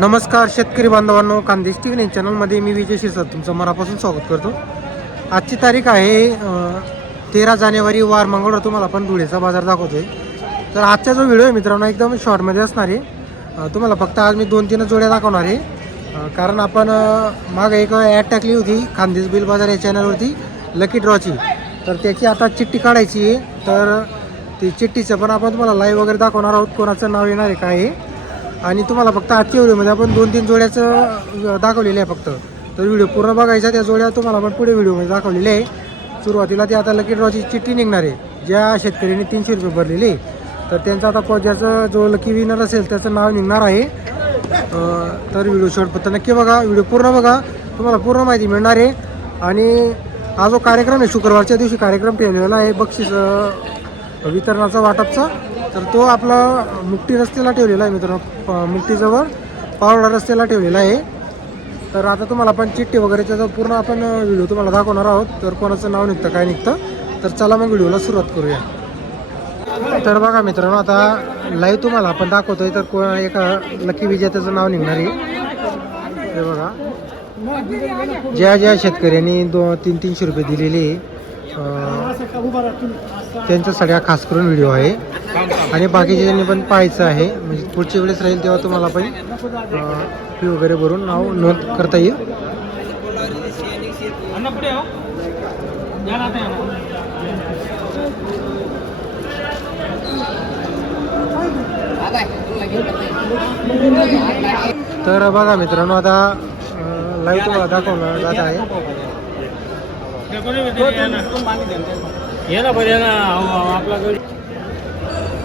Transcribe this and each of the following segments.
नमस्कार शेतकरी बांधवांनो, खानदेश टीव्ही चॅनलमध्ये मी विजय शिरसाट तुमचं मनापासून स्वागत करतो. आजची तारीख आहे 13 जानेवारी, वार मंगळवार. तुम्हाला आपण धुळेचा बाजार दाखवतोय. तर आजचा जो व्हिडिओ आहे मित्रांनो, एकदम शॉर्टमध्ये असणार आहे. तुम्हाला फक्त आज मी 2-3 जोड्या दाखवणार आहे. कारण आपण मागं एक ॲड टाकली होती खानदेश बिल बाजार या चॅनलवरती लकी ड्रॉची. तर त्याची आता चिठ्ठी काढायची आहे. तर ती चिठ्ठीचं पण आपण तुम्हाला लाईव्ह वगैरे दाखवणार आहोत, कोणाचं नाव येणार आहे काय आहे. आणि तुम्हाला फक्त आजच्या व्हिडिओमध्ये आपण 2-3 जोड्याचं दाखवलेलं आहे फक्त. तर व्हिडिओ पूर्ण बघायचा. त्या जोड्या तुम्हाला आपण पुढे व्हिडिओमध्ये दाखवलेल्या आहे. सुरुवातीला ती आता लकी ड्रॉची चिठ्ठी निघणार आहे. ज्या शेतकऱ्यांनी 300 रुपये भरलेले तर त्यांचा आता ज्याचं जो लकी विनर असेल त्याचं नाव निघणार आहे. तर व्हिडिओ फक्त नक्की बघा, व्हिडिओ पूर्ण बघा, तुम्हाला पूर्ण माहिती मिळणार आहे. आणि हा जो कार्यक्रम आहे, शुक्रवारच्या दिवशी कार्यक्रम ठेवलेला आहे बक्षीस वितरणाचा, वाटपचा. तर तो आपला मुक्ती रस्त्याला ठेवलेला आहे मित्रांनो, मुक्तीजवळ पावडा रस्त्याला ठेवलेला आहे. तर आता तुम्हाला आपण चिठ्ठी वगैरे त्याचा पूर्ण आपण व्हिडिओ तुम्हाला दाखवणार आहोत. तर कोणाचं नाव निघतं काय निघतं. तर चला मग व्हिडिओला सुरुवात करूया. तर बघा मित्रांनो, आता लाईव्ह तुम्हाला आपण दाखवतोय. तर एका लकी विजेत्याचं नाव निघणार आहे. हे बघा, ज्या शेतकऱ्यांनी 300 रुपये दिलेले त्यांच्यासाठी हा खास करून व्हिडिओ आहे. आणि बाकीच्यांनी पण पाहायचं आहे, म्हणजे पुढच्या वेळेस राहील तेव्हा तुम्हाला पण फी वगैरे भरून नाव नोंद करता येईल. तर बघा मित्रांनो, आता लाईव्ह तुम्हाला दाखवलं जात आहे.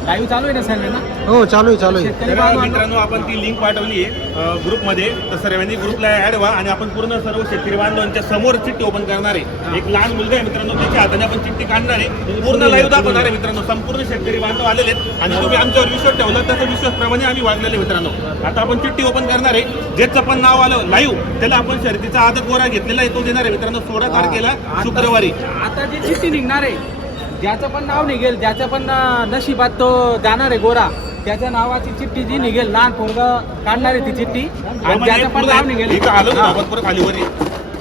लाईव्ह चालू आहे ना सर ना? हो, चालू आहे. तर मित्रांनो, आपण ती लिंक पाठवली आहे ग्रुपमध्ये. तर सर्वांनी ग्रुपला ऍड व्हा आणि आपण पूर्ण सर्व शेतकरी बांधवांच्या समोर चिठ्ठी ओपन करणार आहे. एक लहान मुलगा आहे मित्रांनो, त्याच्या हाताने आपण चिठ्ठी काढणार आहे. पूर्ण लाईव्ह दाखवणार आहे मित्रांनो. संपूर्ण शेतकरी बांधव आलेले आहेत आणि तुम्ही आमच्यावर विश्वास ठेवला, त्याचा विश्वासप्रमाणे आम्ही वाढलेले मित्रांनो. आता आपण चिठ्ठी ओपन करणार आहे. ज्याचं पण नाव आलं लाईव्ह त्याला आपण शर्यतीचा आदत गोरा घेतलेला आहे तो देणार आहे मित्रांनो, 16 तारखेला शुक्रवारी. आता जी चिठ्ठी निघणार आहे, ज्याचं पण नाव निघेल, ज्याच्या पण नशिबात तो जाणार आहे गोरा, त्याच्या नावाची चिठ्ठी जी निघेल, लहान पोरगा काढणार आहे ती चिठ्ठी. आणि ज्याचं पण नाव निघेल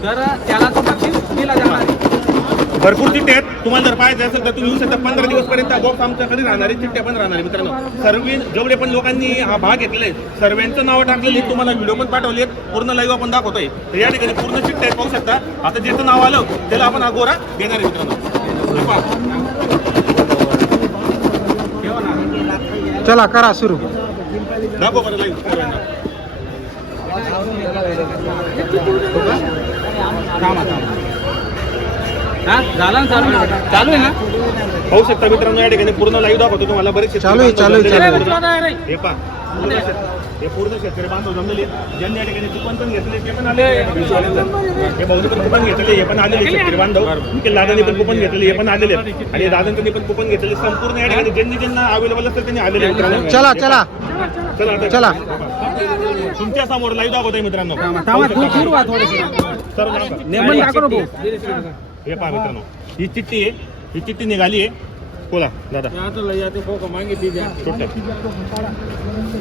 तर त्याला तो बक्षीस दिला जाणार आहे. भरपूर चिठ्ठ्या आहेत. तुम्हाला जर पाहायचं असेल तर तुम्ही येऊ शकता. 15 दिवसपर्यंत बॉक्स आमच्याकडे राहणार आहे, चिठ्ठ्या पण राहणार आहे मित्रांनो. सर्व जेवढे पण लोकांनी हा भाग घेतलेला आहे सर्वांचं नावं टाकलेली, तुम्हाला व्हिडिओ पण पाठवले आहेत. पूर्ण लाईव्ह आपण दाखवतोय. तर या ठिकाणी पूर्ण चिठ्ठ्या पाहू शकता. आता ज्याचं नाव आलं त्याला आपण हा गोरा देणार आहे मित्रांनो. चला करा सुरू. दाखव बरं लाईव्ह. झाला ना, चालू आहे ना? पाहू शकता मित्रांनो, या ठिकाणी पूर्ण लाईव्ह दाखवतो तुम्हाला. बरेच चालू आहे. हे पहा, हे पूर्ण शेतकरी बांधव जमलेले. ज्यांनी या ठिकाणी कुपन पण घेतले ते पण आले. हे भाऊनी पण कुपन घेतलेले, हे पण आलेले शेतकरी बांधव. दादांनी पण कुपन घेतलेले, हे पण आलेले. आणि दादांनी पण कुपन घेतलेले. संपूर्ण या ठिकाणी ज्यांना अवेलेबल असतं त्यांनी आलेले. चला तुमच्या समोर लाईव्ह दाखवतोय मित्रांनो. हे पहा मित्रांनो, ही चिठ्ठी आहे. ही चिठ्ठी निघाली आहे. बोला दादा.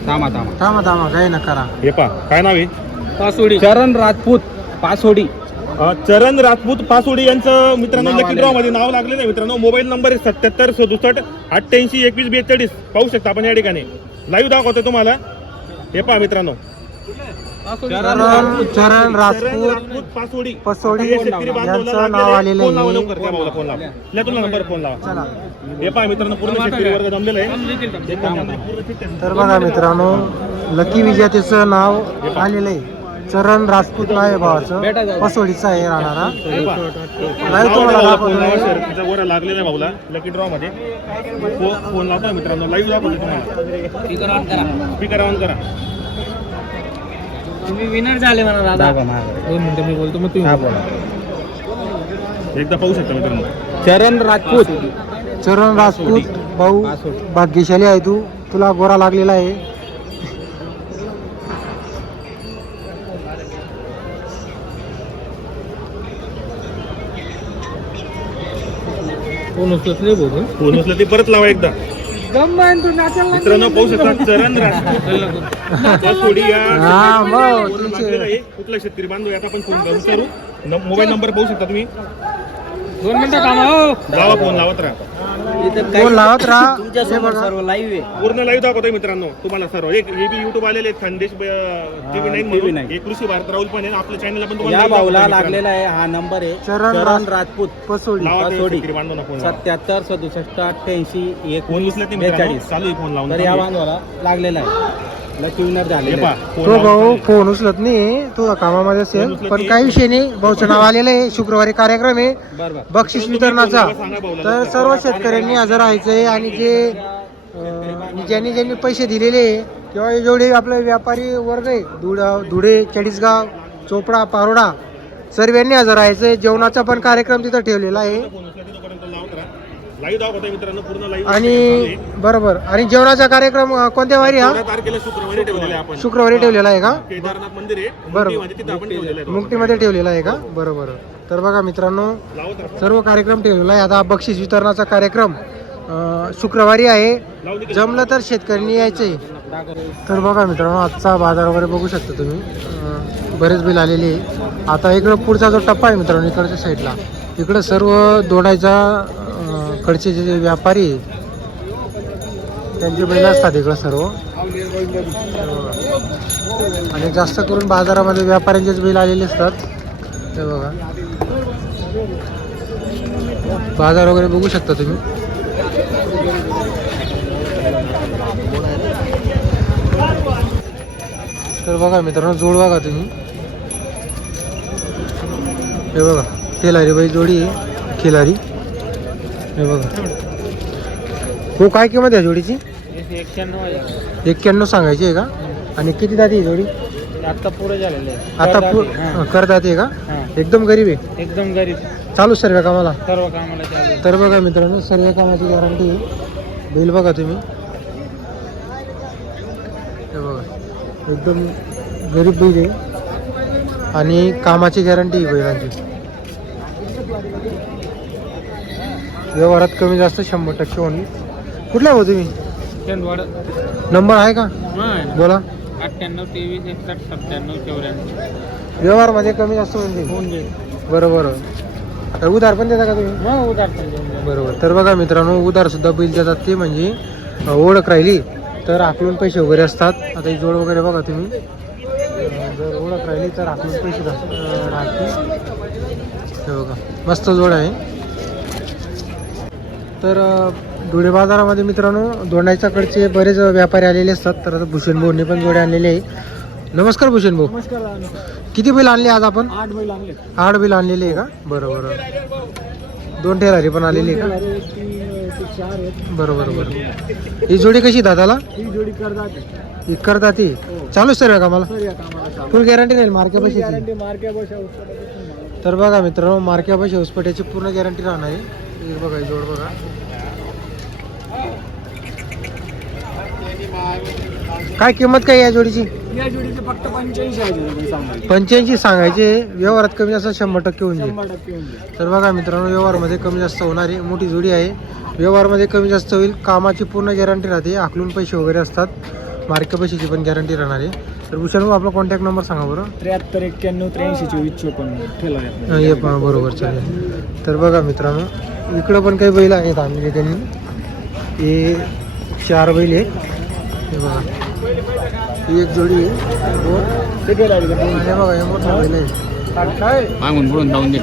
थांबा काही ना करा. हे पहा, काय नाव आहे? पासोडी, चरण राजपूत पासोडी. चरण राजपूत पासोडी यांचं मित्रांनो लकी ड्रॉ मध्ये नाव लागले नाही मित्रांनो. मोबाईल नंबर आहे 77 67 88 21 42. पाहू शकता आपण या ठिकाणी लाईव्ह दाखवतो तुम्हाला. हे पहा मित्रांनो, चरण राजपूत पासोडी यांचं नाव आलेलं आहे. तुला नंबर फोन लावा. हे पहा मित्रांनो, पूर्ण शेतकरी वर्ग जमलेला आहे. तर बघा मित्रांनो, लकी विजेत्याचं नाव आलेलं आहे. चरण राजपूत नाव आहे भावाचं, पसोडीचा आहे राहणारा. गोरा लागलेला आहे भाऊला लकी ड्रॉ मध्ये. फोन लावतो मित्रांनो, लाईव्ह दाखवतो तुम्हाला. स्पीकर ऑन करा. तुम्ही विनर झाले म्हणा दादा. 2 मिनिटं मी बोलतो, मग तुम्ही बोला. एकदा पाहू शकता मित्रांनो, चरण राजपूत भाऊ भाग्यशाली आहे तू, तुला गोरा लागलेला आहे. फोन उचलत ते परत लावा एकदा. मित्रांनो पाहू शकता चरण राजपूत सोडी या हा मग पूर्ण तुमचे लागलेलं आहे. कुठला शेतकरी बांधव आहे, आता आपण फोन करून करू. मोबाईल नंबर पाहू शकता तुम्ही. 2 मिनिटं काम हो. लावा फोन लावत राहा. फोन लावत राहा हे बघा सर्व लाईव्ह आहे. पूर्ण लाईव्ह दाखवतोय मित्रांनो तुम्हाला सर्व. एक हे बी युट्यूब आलेले आहेत खानदेश TV9 म्हणून. एक कृषी भारत राहुल पण आहे आपल्या चॅनलला पण तुम्हाला या live भाऊला दाखवतोय लागलेला आहे हा नंबर आहे चरण चरण राजपूत पसोडी लावा ते सोडी. शेतकरी बांधवांना फोन लावा. 77 67 88 फोन उचलत नाही मित्रांनो. 42. चालू आहे फोन लावून. तर या बांधवाला लागलेला आहे ट्युनर हे झालेला पहा, आहे. फोन तो लावून भाऊ चालू आहे. फोन उचलत नाही तो कामामध्ये फोन असेल उचलत पण नाही. काही विषय नाही भाऊचं नाव आलेलं आहे शुक्रवारी कार्यक्रम आहे बरोबर बक्षीस वितरणाचा तर सर्व शेतकऱ्यांनी हजर राहायचंय आणि जे ज्यांनी पैसे दिलेले आहे किंवा जेवढे आपले व्यापारी वर्ग आहे धुळे चाळीसगाव चोपडा पारोडा सर्वांनी हजर राहायचंय जेवणाचा पण कार्यक्रम तिथं ठेवलेला आहे फोन उचलत नाही तोपर्यंत लावत राहा. लाईव्ह दाखवतोय मित्रांनो पूर्ण लाईव्ह. आणि बरोबर आणि जेवणाचा कार्यक्रम कोणत्या वारी हा 14 तारखेला शुक्रवारी ठेवलेला आहे आपण. शुक्रवारी ठेवलेला आहे का केदारनाथ मंदिर आहे बरोबर. मुंबईमध्ये, तिथं आपण ठेवलेलं आहे. मुक्तीमध्ये ठेवलेला आहे का बरोबर तर बघा मित्रांनो लावत राहा. सर्व कार्यक्रम ठेवलेला आहे आता बक्षीस वितरणाचा कार्यक्रम शुक्रवारी आहे लावून दे. जमलं तर शेतकऱ्यांनी यायचंय तर बघा मित्रांनो आजचा बाजार वगैरे बघू शकता तुम्ही बरेच बिल आलेले आहे आता इकडं पुढचा जो टप्पा आहे मित्रांनो इकडच्या साईडला इकडं सर्व दोडायचा कडचे जे व्यापारी आहे, त्यांचे बैल असतात इकडं सर्व आणि जास्त करून बाजारामध्ये व्यापाऱ्यांचेच बैल आलेले असतात ते बघा बाजार वगैरे बघू शकता तुम्ही तर बघा मित्रांनो जोड बघा तुम्ही हे बघा खिलारी बाई जोडी आहे खिलारी हे बघा हो काय किंमत आहे जोडीची 91 सांगायची आहे का आणि किती दाती आहे जोडी आता पुढे झालेलं आहे आता करतात आहे का एकदम गरीब आहे एकदम गरीब चालू सर्व कामाला सर्व कामाला चालू. तर बघा मित्रांनो सर्व कामाची गॅरंटी आहे बैल बघा तुम्ही हे बघा एकदम गरीब बैल आहे आणि कामाची गॅरंटी आहे बैलांची व्यवहारात कमी जास्त 100% ओनली कुठला हो तुम्ही शेंदवाड नंबर आहे का बोला 98 23 61 97 94 व्यवहारमध्ये कमी जास्त होऊन जाईल बरोबर तर उधार पण देता का तुम्ही उधार बरोबर तर बघा मित्रांनो उधार सुद्धा बैल देतात ते म्हणजे ओळख राहिली तर आकलून पैसे वगैरे असतात आता ही जोड वगैरे बघा तुम्ही जर ओळख राहिली तर आकलून पैसे राहतील हे बघा मस्त जोड आहे तर धुळे बाजारामध्ये मित्रांनो दोंडाच्याकडचे बरेच व्यापारी आलेले असतात तर आता भूषण भाऊंनी पण जोडे आणलेले आहे नमस्कार भूषण भाऊ किती बैल आणले आज आपण 8 बैल आणले 8 बैल आणलेले आहे का बरोबर 2 टेलारी पण आलेली आहे का बरोबर बरोबर ही जोडी कशी दादाला ही जोडी करतात ही करतात ती चालू सर का मला फुल गॅरंटी राहील मार्क्या पैशाची तर बघा मित्रांनो मार्क्या पैसे उसपट्याची पूर्ण गॅरंटी राहणार आहे हे बघा ही जोड बघा काय किंमत काय या जोडीची या जोडीचे फक्त 85 85 सांगायचे व्यवहारात कमी जास्त 100% होऊन जाईल 100% होऊन जाईल. तर बघा मित्रांनो व्यवहारमध्ये कमी जास्त होणार आहे मोठी जोडी आहे व्यवहारमध्ये कमी जास्त होईल कामाची पूर्ण गॅरंटी राहते आकलून पैसे वगैरे असतात मार्के पैशाची पण गॅरंटी राहणार आहे तर भूषण भाऊ आपला कॉन्टॅक्ट नंबर सांगा बरं 73 91 83 24 54 ठेला ये पहा बरोबर चालेल तर बघा मित्रांनो इकडं पण काही बैल आहेत आणलेले त्यांनी हे 4 बैल आहेत हे बघा ही एक जोडी आहे आणि हे बघा हे मोठा बैल आहे मागून पुढून जाऊन दे